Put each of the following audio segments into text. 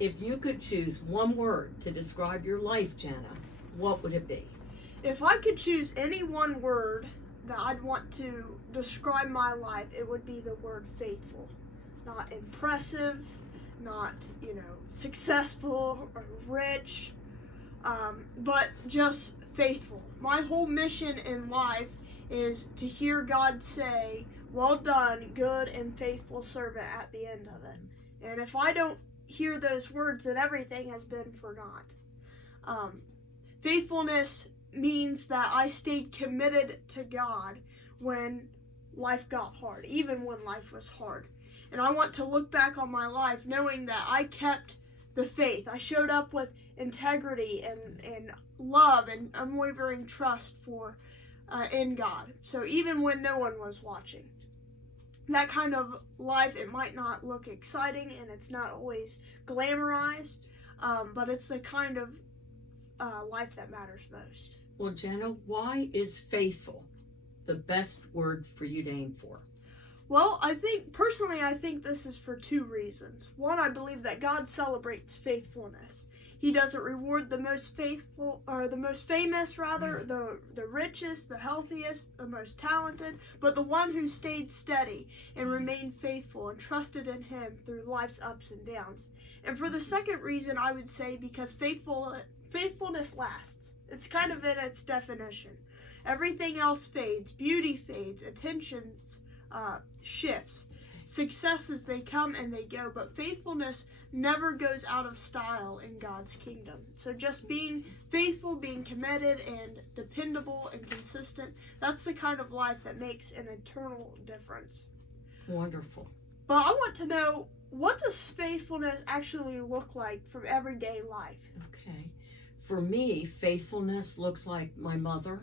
If you could choose one word to describe your life, Jenna, what would it be? If I could choose any one word that I'd want to describe my life, it would be the word faithful. Not impressive, not, successful or rich, but just faithful. My whole mission in life is to hear God say, "Well done, good and faithful servant," at the end of it. And if I don't hear those words, then everything has been for naught. Faithfulness means that I stayed committed to God when life got hard, even when life was hard. And I want to look back on my life knowing that I kept the faith. I showed up with integrity and love and unwavering trust in God. So even when no one was watching. That kind of life, it might not look exciting and it's not always glamorized, but it's the kind of life that matters most. Well, Jenna, why is faithful the best word for you to aim for? Well, I think this is for two reasons. One, I believe that God celebrates faithfulness. He doesn't reward the most faithful, or the most famous rather, the richest, the healthiest, the most talented, but the one who stayed steady and remained faithful and trusted in Him through life's ups and downs. And for the second reason, I would say because faithfulness lasts. It's kind of in its definition. Everything else fades, beauty fades, attentions shifts. Successes, they come and they go, but faithfulness never goes out of style in God's kingdom. So just being faithful, being committed and dependable and consistent, that's the kind of life that makes an eternal difference. Wonderful. But I want to know, what does faithfulness actually look like from everyday life? Okay. For me, faithfulness looks like my mother,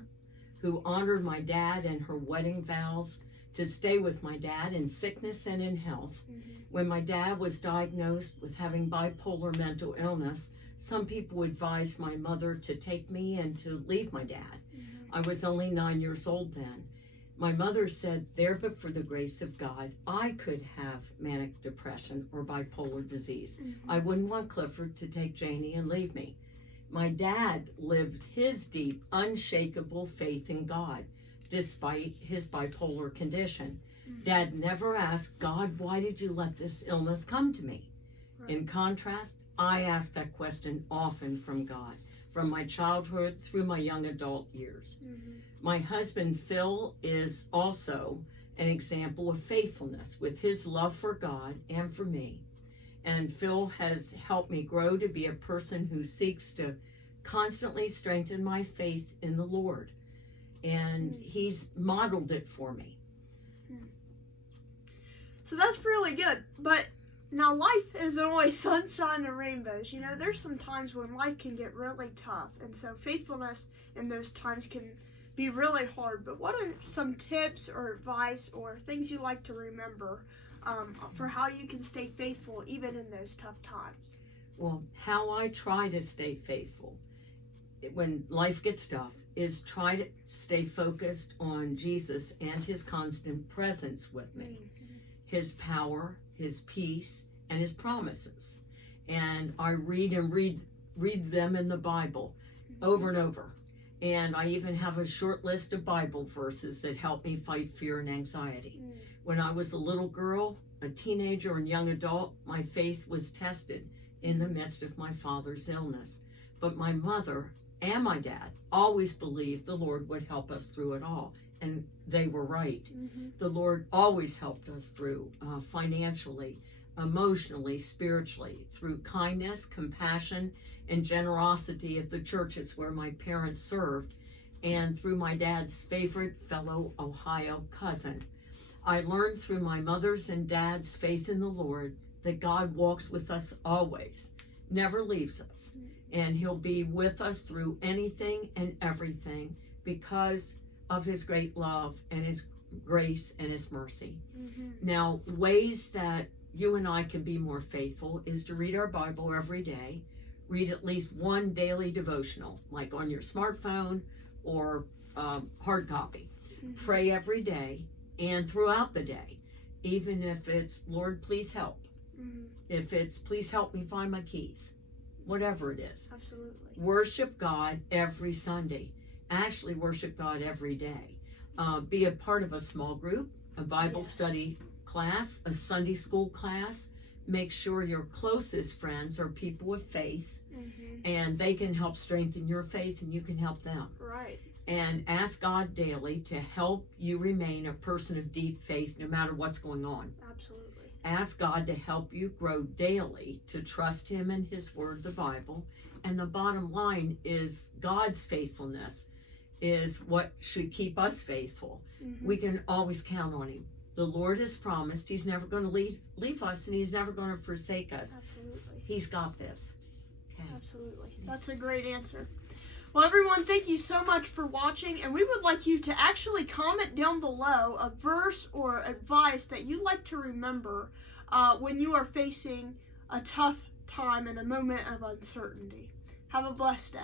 who honored my dad and her wedding vows to stay with my dad in sickness and in health. Mm-hmm. When my dad was diagnosed with having bipolar mental illness, some people advised my mother to take me and to leave my dad. Mm-hmm. I was only 9 years old then. My mother said, there but for the grace of God, I could have manic depression or bipolar disease. Mm-hmm. I wouldn't want Clifford to take Janie and leave me. My dad lived his deep, unshakable faith in God, despite his bipolar condition. Mm-hmm. Dad never asked, God, why did you let this illness come to me? Right. In contrast, I asked that question often from God, from my childhood through my young adult years. Mm-hmm. My husband, Phil, is also an example of faithfulness with his love for God and for me. And Phil has helped me grow to be a person who seeks to constantly strengthen my faith in the Lord. And he's modeled it for me. So that's really good. But now life isn't always sunshine and rainbows. There's some times when life can get really tough. And so faithfulness in those times can be really hard. But what are some tips or advice or things you like to remember for how you can stay faithful even in those tough times? Well, how I try to stay faithful when life gets tough is try to stay focused on Jesus and His constant presence with me, Mm-hmm. His power, His peace, and His promises. And I read them in the Bible over and over. And I even have a short list of Bible verses that help me fight fear and anxiety. Mm. When I was a little girl, a teenager, and young adult, my faith was tested in the midst of my father's illness. But my mother and my dad always believed the Lord would help us through it all. And they were right. Mm-hmm. The Lord always helped us through financially, emotionally, spiritually, through kindness, compassion, and generosity of the churches where my parents served, and through my dad's favorite fellow Ohio cousin. I learned through my mother's and dad's faith in the Lord that God walks with us always, never leaves us, and He'll be with us through anything and everything because of His great love and His grace and His mercy. Mm-hmm. Now, ways that you and I can be more faithful is to read our Bible every day, read at least one daily devotional, like on your smartphone or hard copy. Mm-hmm. Pray every day and throughout the day, even if it's, Lord, please help. Mm-hmm. If it's please help me find my keys, whatever it is. Absolutely. Worship God every Sunday. Actually, worship God every day. Be a part of a small group, a Bible study class, a Sunday school class. Make sure your closest friends are people of faith, and they can help strengthen your faith and you can help them. Right. And ask God daily to help you remain a person of deep faith no matter what's going on. Absolutely. Ask God to help you grow daily to trust Him and His Word, the Bible. And the bottom line is God's faithfulness is what should keep us faithful. We can always count on Him. The Lord has promised He's never going to leave us, and He's never going to forsake us. Absolutely. He's got this. Okay. Absolutely. That's a great answer. Well, everyone, thank you so much for watching, and we would like you to actually comment down below a verse or advice that you'd like to remember when you are facing a tough time and a moment of uncertainty. Have a blessed day.